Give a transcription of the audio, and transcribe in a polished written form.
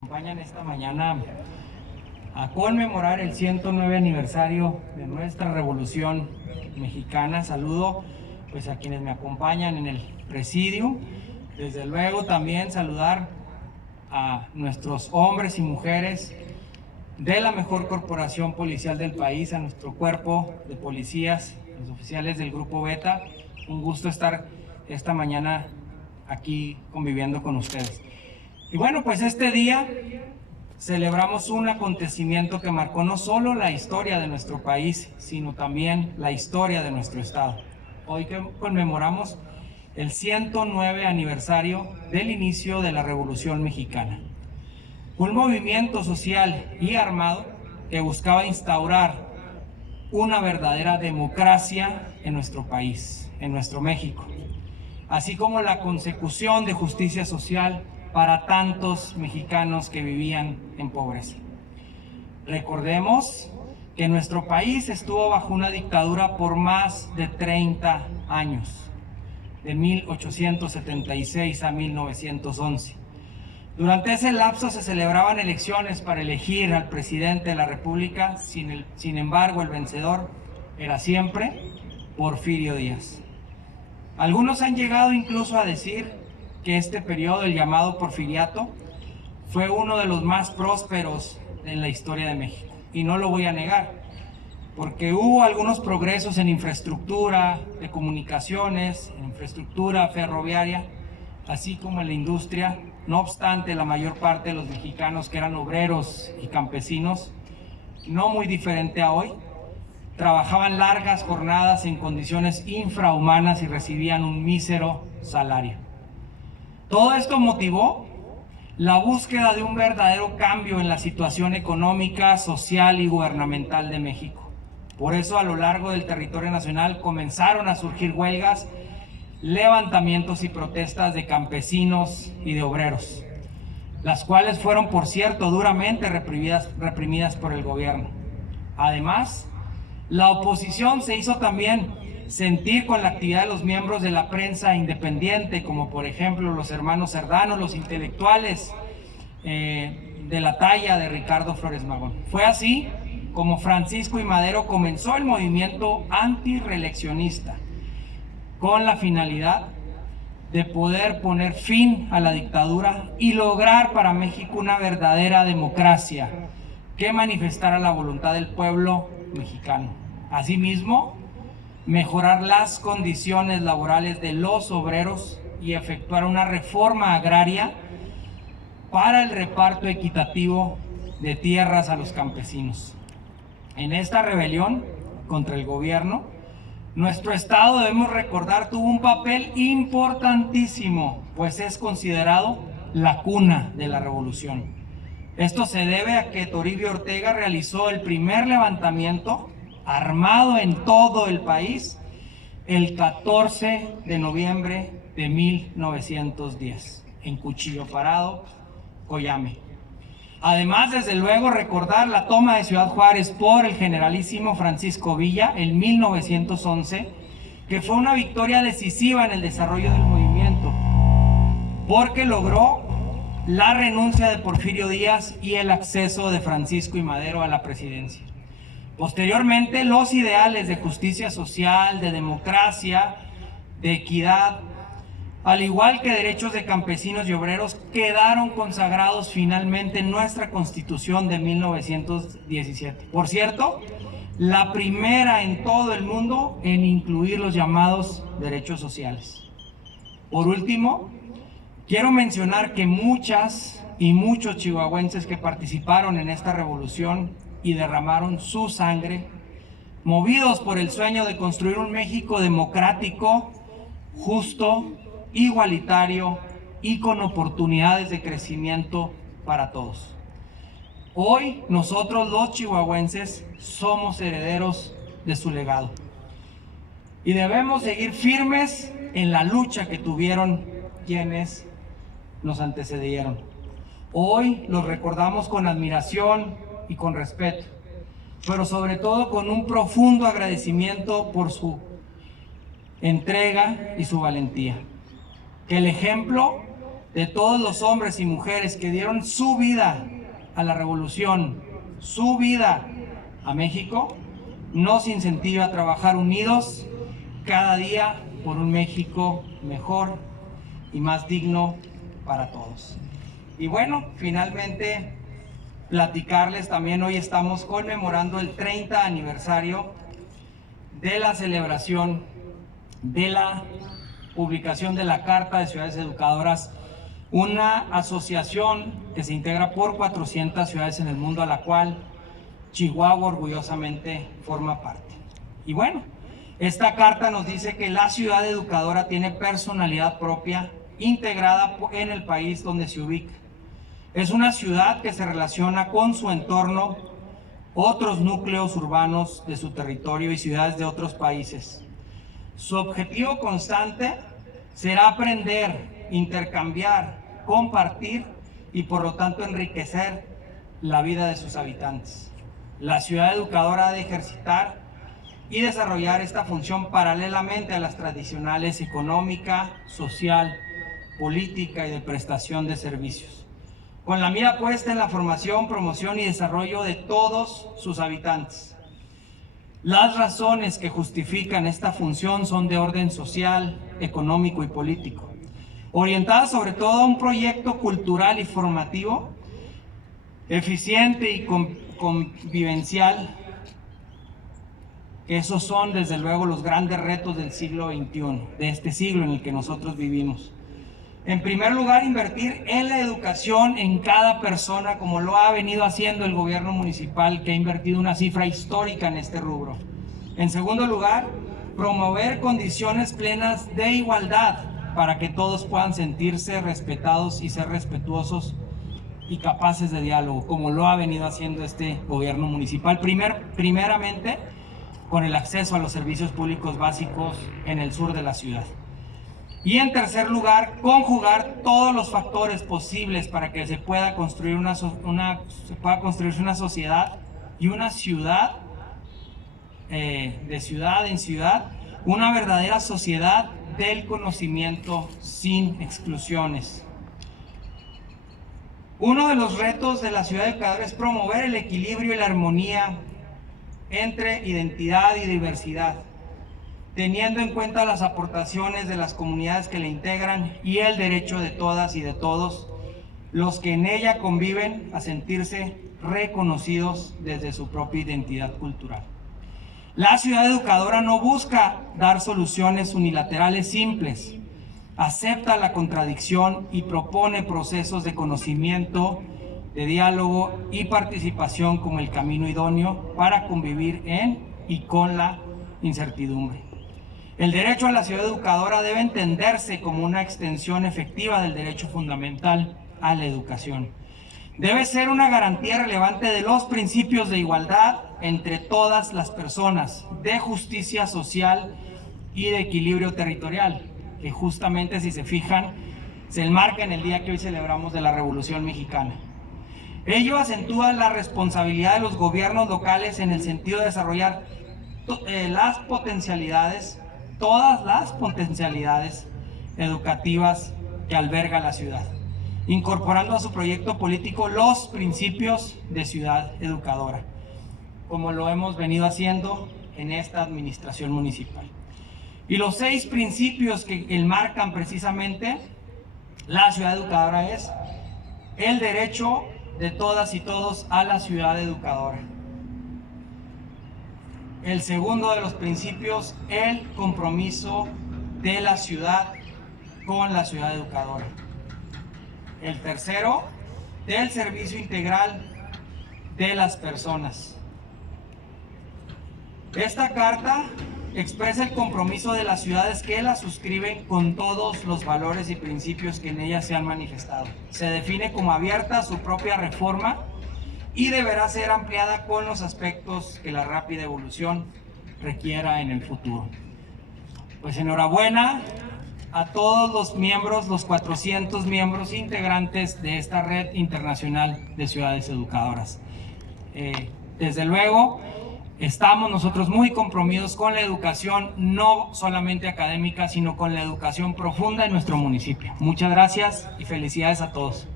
Acompañan esta mañana a conmemorar el 109 aniversario de nuestra Revolución Mexicana. Saludo pues a quienes me acompañan en el presidio. Desde luego también saludar a nuestros hombres y mujeres de la mejor corporación policial del país, a nuestro cuerpo de policías, los oficiales del Grupo Beta. Un gusto estar esta mañana aquí conviviendo con ustedes. Y bueno, pues este día celebramos un acontecimiento que marcó no solo la historia de nuestro país, sino también la historia de nuestro estado. Hoy que conmemoramos el 109 aniversario del inicio de la Revolución Mexicana. Un movimiento social y armado que buscaba instaurar una verdadera democracia en nuestro país, en nuestro México, así como la consecución de justicia social para tantos mexicanos que vivían en pobreza. Recordemos que nuestro país estuvo bajo una dictadura por más de 30 años, de 1876 a 1911. Durante ese lapso se celebraban elecciones para elegir al presidente de la República, sin embargo el vencedor era siempre Porfirio Díaz. Algunos han llegado incluso a decir que este periodo, el llamado Porfiriato, fue uno de los más prósperos en la historia de México. Y no lo voy a negar, porque hubo algunos progresos en infraestructura de comunicaciones, en infraestructura ferroviaria, así como en la industria. No obstante, la mayor parte de los mexicanos que eran obreros y campesinos, no muy diferente a hoy, trabajaban largas jornadas en condiciones infrahumanas y recibían un mísero salario. Todo esto motivó la búsqueda de un verdadero cambio en la situación económica, social y gubernamental de México. Por eso, a lo largo del territorio nacional comenzaron a surgir huelgas, levantamientos y protestas de campesinos y de obreros, las cuales fueron, por cierto, duramente reprimidas por el gobierno. Además, la oposición se hizo también sentir con la actividad de los miembros de la prensa independiente, como por ejemplo los hermanos Cerdano, los intelectuales de la talla de Ricardo Flores Magón. Fue así como Francisco I. Madero comenzó el movimiento antirreeleccionista, con la finalidad de poder poner fin a la dictadura y lograr para México una verdadera democracia que manifestara la voluntad del pueblo mexicano. Asimismo, mejorar las condiciones laborales de los obreros y efectuar una reforma agraria para el reparto equitativo de tierras a los campesinos. En esta rebelión contra el gobierno, nuestro estado, debemos recordar, tuvo un papel importantísimo, pues es considerado la cuna de la revolución. Esto se debe a que Toribio Ortega realizó el primer levantamiento armado en todo el país el 14 de noviembre de 1910, en Cuchillo Parado, Coyame. Además, desde luego, recordar la toma de Ciudad Juárez por el generalísimo Francisco Villa en 1911, que fue una victoria decisiva en el desarrollo del movimiento, porque logró la renuncia de Porfirio Díaz y el acceso de Francisco I. Madero a la presidencia. Posteriormente, los ideales de justicia social, de democracia, de equidad, al igual que derechos de campesinos y obreros, quedaron consagrados finalmente en nuestra Constitución de 1917. Por cierto, la primera en todo el mundo en incluir los llamados derechos sociales. Por último, quiero mencionar que muchas y muchos chihuahuenses que participaron en esta revolución y derramaron su sangre, movidos por el sueño de construir un México democrático, justo, igualitario y con oportunidades de crecimiento para todos. Hoy nosotros los chihuahuenses somos herederos de su legado y debemos seguir firmes en la lucha que tuvieron quienes nos antecedieron. Hoy los recordamos con admiración y con respeto, pero sobre todo con un profundo agradecimiento por su entrega y su valentía. Que el ejemplo de todos los hombres y mujeres que dieron su vida a la revolución, su vida a México, nos incentiva a trabajar unidos cada día por un México mejor y más digno para todos. Y bueno, finalmente platicarles también, hoy estamos conmemorando el 30 aniversario de la celebración de la publicación de la Carta de Ciudades Educadoras, una asociación que se integra por 400 ciudades en el mundo, a la cual Chihuahua orgullosamente forma parte. Y bueno, esta carta nos dice que la ciudad educadora tiene personalidad propia, integrada en el país donde se ubica. Es una ciudad que se relaciona con su entorno, otros núcleos urbanos de su territorio y ciudades de otros países. Su objetivo constante será aprender, intercambiar, compartir y por lo tanto enriquecer la vida de sus habitantes. La ciudad educadora ha de ejercitar y desarrollar esta función paralelamente a las tradicionales económica, social, política y de prestación de servicios, con la mira puesta en la formación, promoción y desarrollo de todos sus habitantes. Las razones que justifican esta función son de orden social, económico y político, orientadas sobre todo a un proyecto cultural y formativo eficiente y convivencial. Esos son desde luego los grandes retos del siglo XXI, de este siglo en el que nosotros vivimos. En primer lugar, invertir en la educación en cada persona, como lo ha venido haciendo el gobierno municipal, que ha invertido una cifra histórica en este rubro. En segundo lugar, promover condiciones plenas de igualdad para que todos puedan sentirse respetados y ser respetuosos y capaces de diálogo, como lo ha venido haciendo este gobierno municipal. Primeramente, con el acceso a los servicios públicos básicos en el sur de la ciudad. Y en tercer lugar, conjugar todos los factores posibles para que se pueda construir una sociedad y una ciudad, de ciudad en ciudad, una verdadera sociedad del conocimiento sin exclusiones. Uno de los retos de la ciudad educadora es promover el equilibrio y la armonía entre identidad y diversidad, teniendo en cuenta las aportaciones de las comunidades que la integran y el derecho de todas y de todos los que en ella conviven a sentirse reconocidos desde su propia identidad cultural. La ciudad educadora no busca dar soluciones unilaterales simples, acepta la contradicción y propone procesos de conocimiento, de diálogo y participación como el camino idóneo para convivir en y con la incertidumbre. El derecho a la ciudad educadora debe entenderse como una extensión efectiva del derecho fundamental a la educación. Debe ser una garantía relevante de los principios de igualdad entre todas las personas, de justicia social y de equilibrio territorial, que justamente, si se fijan, se enmarca en el día que hoy celebramos de la Revolución Mexicana. Ello acentúa la responsabilidad de los gobiernos locales en el sentido de desarrollar las potencialidades, todas las potencialidades educativas que alberga la ciudad, incorporando a su proyecto político los principios de ciudad educadora, como lo hemos venido haciendo en esta administración municipal. Y los 6 principios que enmarcan precisamente la ciudad educadora es el derecho de todas y todos a la ciudad educadora. El segundo de los principios, el compromiso de la ciudad con la ciudad educadora. El tercero, del servicio integral de las personas. Esta carta expresa el compromiso de las ciudades que la suscriben con todos los valores y principios que en ellas se han manifestado. Se define como abierta a su propia reforma y deberá ser ampliada con los aspectos que la rápida evolución requiera en el futuro. Pues enhorabuena a todos los miembros, los 400 miembros integrantes de esta red internacional de ciudades educadoras. Desde luego, Estamos nosotros muy comprometidos con la educación, no solamente académica, sino con la educación profunda en nuestro municipio. Muchas gracias y felicidades a todos.